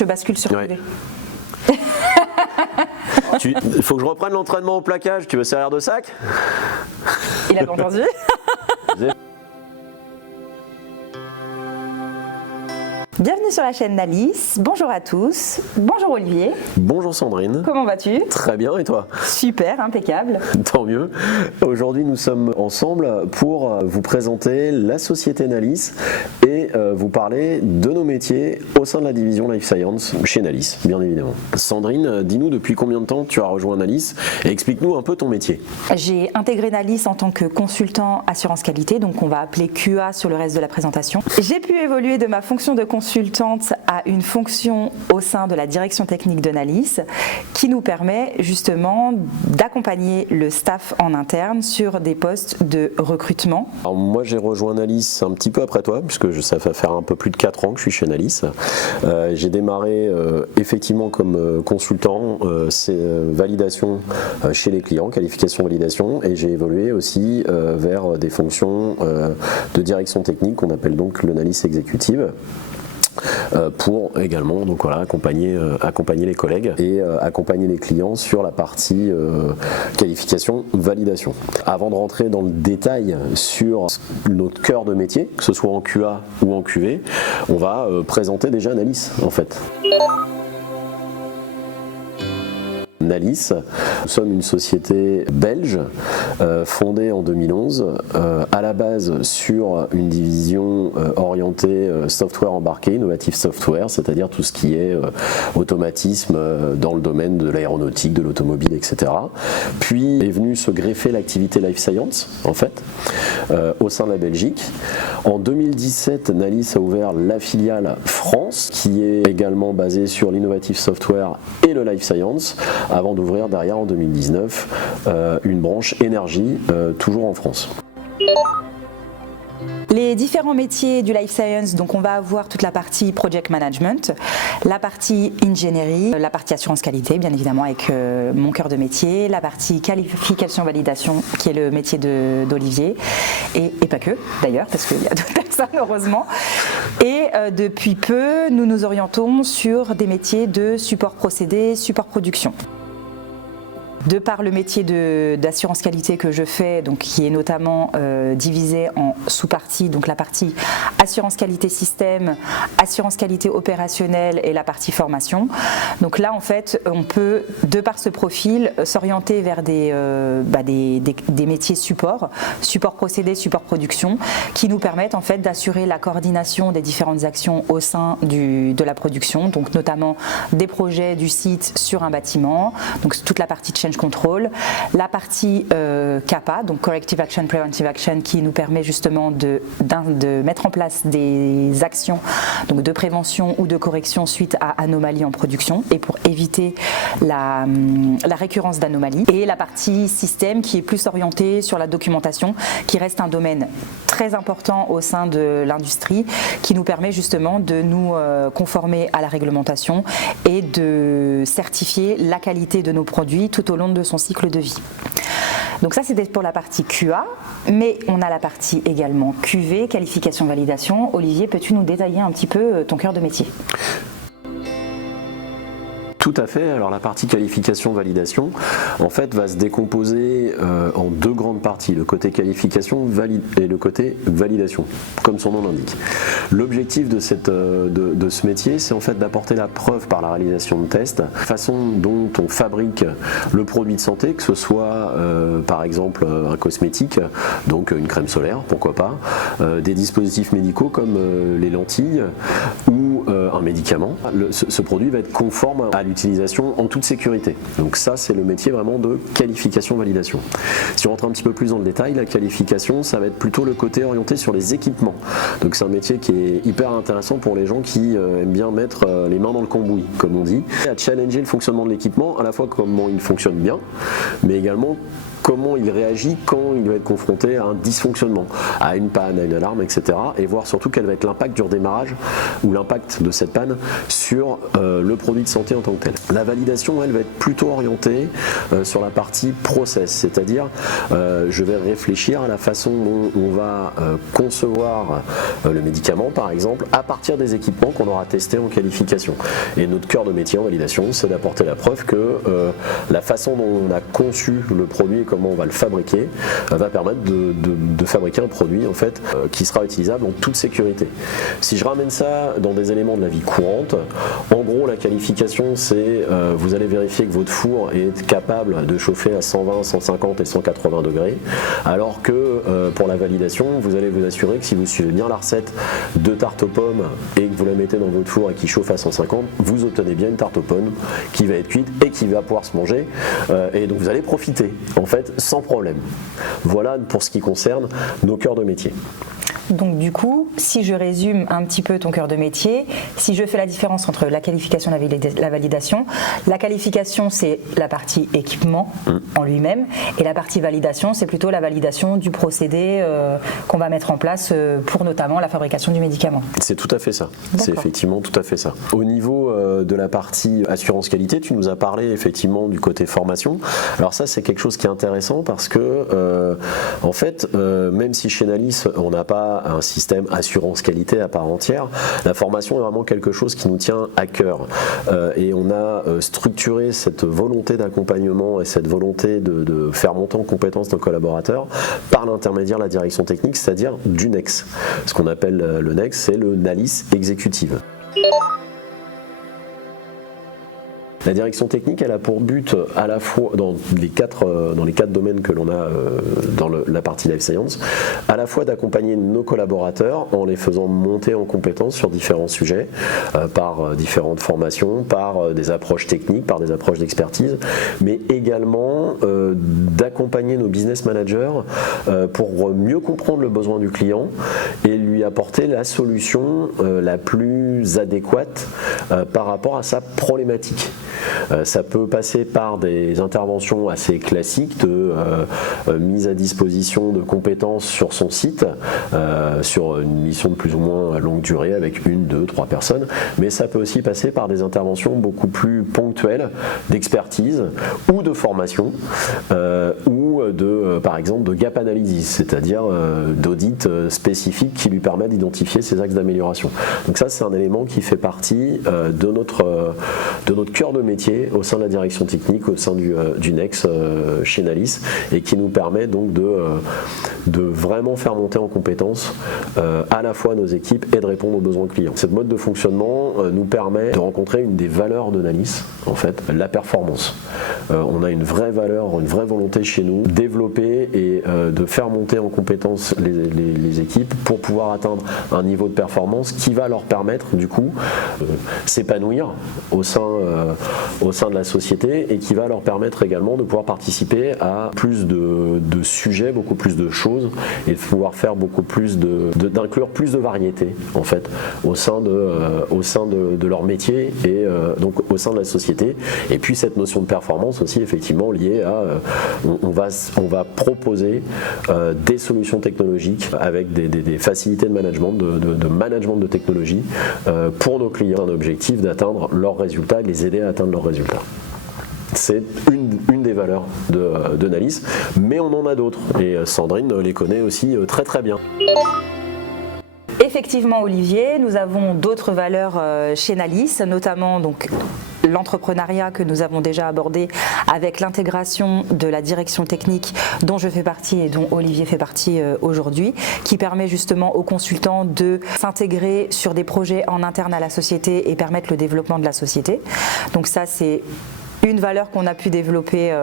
Je bascule sur privé. Il faut que je reprenne l'entraînement au plaquage. Tu veux servir de sac? Il a pas entendu. Bienvenue sur la chaîne Nalis. Bonjour à tous. Bonjour Olivier. Bonjour Sandrine. Comment vas-tu? Très bien, et toi? Super, impeccable. Tant mieux. Aujourd'hui, nous sommes ensemble pour vous présenter la société Nalis et vous parler de nos métiers au sein de la division Life Science chez Nalis, bien évidemment. Sandrine, dis-nous depuis combien de temps tu as rejoint Nalis et explique-nous un peu ton métier. J'ai intégré Nalis en tant que consultant assurance qualité, donc on va appeler QA sur le reste de la présentation. J'ai pu évoluer de ma fonction de consultante à une fonction au sein de la direction technique de Nalis qui nous permet justement d'accompagner le staff en interne sur des postes de recrutement. Alors moi j'ai rejoint Nalis un petit peu après toi puisque ça va faire un peu plus de 4 ans que je suis chez Nalis. J'ai démarré effectivement comme consultant validation chez les clients, qualification validation, et j'ai évolué aussi vers des fonctions de direction technique qu'on appelle donc le Nalis Executive. Pour également donc voilà, accompagner les collègues et accompagner les clients sur la partie qualification validation. Avant de rentrer dans le détail sur notre cœur de métier, que ce soit en QA ou en QV, on va présenter déjà Nalis en fait. Nalis, nous sommes une société belge fondée en 2011, à la base sur une division orientée software embarqué, innovative software, c'est-à-dire tout ce qui est automatisme dans le domaine de l'aéronautique, de l'automobile, etc. Puis est venue se greffer l'activité Life Science, en fait, au sein de la Belgique. En 2017, Nalis a ouvert la filiale France, qui est également basée sur l'innovative software et le Life Science, avant d'ouvrir derrière en 2019 une branche énergie, toujours en France. Les différents métiers du Life Science, donc on va avoir toute la partie Project Management, la partie ingénierie, la partie assurance qualité bien évidemment avec mon cœur de métier, la partie qualification validation qui est le métier d'Olivier et pas que d'ailleurs parce qu'il y a d'autres personnes heureusement. Et depuis peu nous nous orientons sur des métiers de support procédé, support production. De par le métier d'assurance qualité que je fais, donc qui est notamment divisé en sous-parties, donc la partie assurance qualité système, assurance qualité opérationnelle et la partie formation. Donc là en fait on peut, de par ce profil, s'orienter vers des métiers support procédé, support production, qui nous permettent en fait d'assurer la coordination des différentes actions au sein de la production, donc notamment des projets du site sur un bâtiment, donc toute la partie change control, la partie CAPA, donc Corrective Action, Preventive Action, qui nous permet justement de mettre en place des actions donc de prévention ou de correction suite à anomalies en production et pour éviter la récurrence d'anomalies. Et la partie système qui est plus orientée sur la documentation, qui reste un domaine très important au sein de l'industrie, qui nous permet justement de nous conformer à la réglementation et de certifier la qualité de nos produits tout au long de son cycle de vie. Donc ça c'était pour la partie QA, mais on a la partie également QV, qualification validation. Olivier, peux-tu nous détailler un petit peu ton cœur de métier ? Tout à fait. Alors la partie qualification validation en fait va se décomposer en deux grandes parties, le côté qualification et le côté validation, comme son nom l'indique. L'objectif de ce métier, c'est en fait d'apporter la preuve par la réalisation de tests, la façon dont on fabrique le produit de santé, que ce soit par exemple un cosmétique, donc une crème solaire, pourquoi pas, des dispositifs médicaux comme les lentilles ou un médicament. Ce produit va être conforme à l'utilisation en toute sécurité. Donc ça c'est le métier vraiment de qualification validation. Si on rentre un petit peu plus dans le détail, la qualification ça va être plutôt le côté orienté sur les équipements. Donc c'est un métier qui est hyper intéressant pour les gens qui aiment bien mettre les mains dans le cambouis comme on dit, à challenger le fonctionnement de l'équipement, à la fois comment il fonctionne bien, mais également comment il réagit quand il va être confronté à un dysfonctionnement, à une panne, à une alarme, etc. Et voir surtout quel va être l'impact du redémarrage ou l'impact de cette panne sur le produit de santé en tant que tel. La validation, elle va être plutôt orientée sur la partie process, c'est-à-dire je vais réfléchir à la façon dont on va concevoir le médicament par exemple à partir des équipements qu'on aura testés en qualification. Et notre cœur de métier en validation, c'est d'apporter la preuve que la façon dont on a conçu le produit et comment on va le fabriquer va permettre de fabriquer un produit en fait qui sera utilisable en toute sécurité. Si je ramène ça dans des éléments de la vie courante, en gros la qualification c'est vous allez vérifier que votre four est capable de chauffer à 120, 150 et 180 degrés, alors que pour la validation vous allez vous assurer que si vous suivez bien la recette de tarte aux pommes et que vous la mettez dans votre four et qui chauffe à 150, vous obtenez bien une tarte aux pommes qui va être cuite et qui va pouvoir se manger et donc vous allez profiter en fait sans problème. Voilà pour ce qui concerne nos cœurs de métier. Donc du coup, si je résume un petit peu ton cœur de métier, si je fais la différence entre la qualification et la validation, la qualification c'est la partie équipement en lui-même et la partie validation c'est plutôt la validation du procédé qu'on va mettre en place pour notamment la fabrication du médicament. C'est tout à fait ça, c'est effectivement tout à fait ça. Au niveau de la partie assurance qualité, tu nous as parlé effectivement du côté formation. Alors ça c'est quelque chose qui est intéressant parce que en fait, même si chez Nalis on n'a pas un système assurance qualité à part entière, la formation est vraiment quelque chose qui nous tient à cœur et on a structuré cette volonté d'accompagnement et cette volonté de faire monter en compétence nos collaborateurs par l'intermédiaire de la direction technique, c'est-à-dire du NEX. Ce qu'on appelle le NEX, c'est le Nalis Executive. La direction technique, elle a pour but, à la fois dans les quatre domaines que l'on a dans la partie Life Science, à la fois d'accompagner nos collaborateurs en les faisant monter en compétences sur différents sujets, par différentes formations, par des approches techniques, par des approches d'expertise, mais également d'accompagner nos business managers pour mieux comprendre le besoin du client et lui apporter la solution la plus adéquate par rapport à sa problématique. Ça peut passer par des interventions assez classiques de mise à disposition de compétences sur son site, sur une mission de plus ou moins longue durée avec 1, 2, 3 personnes, mais ça peut aussi passer par des interventions beaucoup plus ponctuelles d'expertise ou de formation ou par exemple de gap analysis, c'est-à-dire d'audit spécifique qui lui permet d'identifier ses axes d'amélioration. Donc ça c'est un élément qui fait partie de notre cœur de métier au sein de la direction technique, au sein du NEX chez Nalis et qui nous permet donc de vraiment faire monter en compétence à la fois nos équipes et de répondre aux besoins clients. Cette mode de fonctionnement nous permet de rencontrer une des valeurs de Nalis, en fait, la performance. On a une vraie valeur, une vraie volonté chez nous, développer et de faire monter en compétence les équipes pour pouvoir atteindre un niveau de performance qui va leur permettre du coup s'épanouir au sein de la société et qui va leur permettre également de pouvoir participer à plus de sujets, beaucoup plus de choses et de pouvoir faire beaucoup plus d'inclure plus de variété en fait au sein de leur métier et donc au sein de la société. Et puis cette notion de performance aussi effectivement liée à on va proposer des solutions technologiques avec des facilités de management, de management de technologie pour nos clients, un objectif d'atteindre leurs résultats et de les aider à atteindre leurs résultats. C'est une des valeurs de Nalis, mais on en a d'autres et Sandrine les connaît aussi très très bien. Effectivement Olivier, nous avons d'autres valeurs chez Nalis, notamment donc l'entrepreneuriat que nous avons déjà abordé avec l'intégration de la direction technique dont je fais partie et dont Olivier fait partie aujourd'hui, qui permet justement aux consultants de s'intégrer sur des projets en interne à la société et permettre le développement de la société. Donc ça c'est une valeur qu'on a pu développer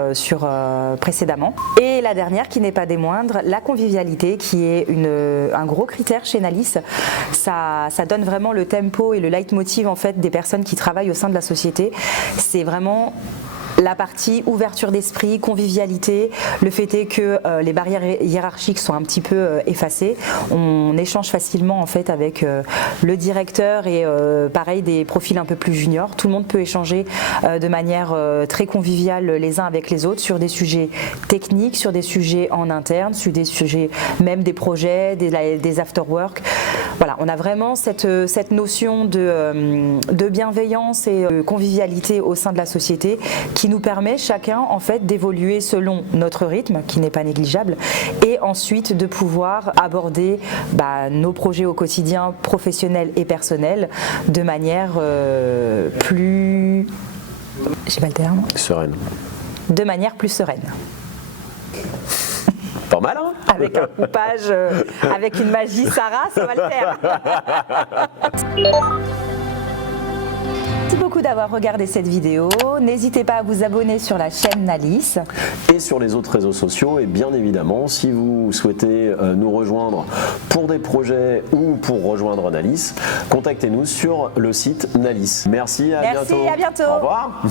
précédemment. Et la dernière, qui n'est pas des moindres, la convivialité, qui est un gros critère chez Nalis. Ça donne vraiment le tempo et le leitmotiv en fait, des personnes qui travaillent au sein de la société. C'est vraiment La partie ouverture d'esprit, convivialité, le fait est que les barrières hiérarchiques sont un petit peu effacées. On échange facilement en fait avec le directeur et pareil des profils un peu plus juniors. Tout le monde peut échanger de manière très conviviale les uns avec les autres sur des sujets techniques, sur des sujets en interne, sur des sujets même des projets, des after-work. Voilà, on a vraiment cette notion de bienveillance et de convivialité au sein de la société qui nous permet chacun en fait d'évoluer selon notre rythme qui n'est pas négligeable et ensuite de pouvoir aborder nos projets au quotidien professionnels et personnels de manière plus... j'ai pas le terme. Sereine. De manière plus sereine. Pas mal, hein? Avec un coupage, avec une magie Sarah, ça va le faire. Merci beaucoup d'avoir regardé cette vidéo. N'hésitez pas à vous abonner sur la chaîne Nalis. Et sur les autres réseaux sociaux. Et bien évidemment, si vous souhaitez nous rejoindre pour des projets ou pour rejoindre Nalis, contactez-nous sur le site Nalis. Merci, à bientôt. Merci, à bientôt. Au revoir.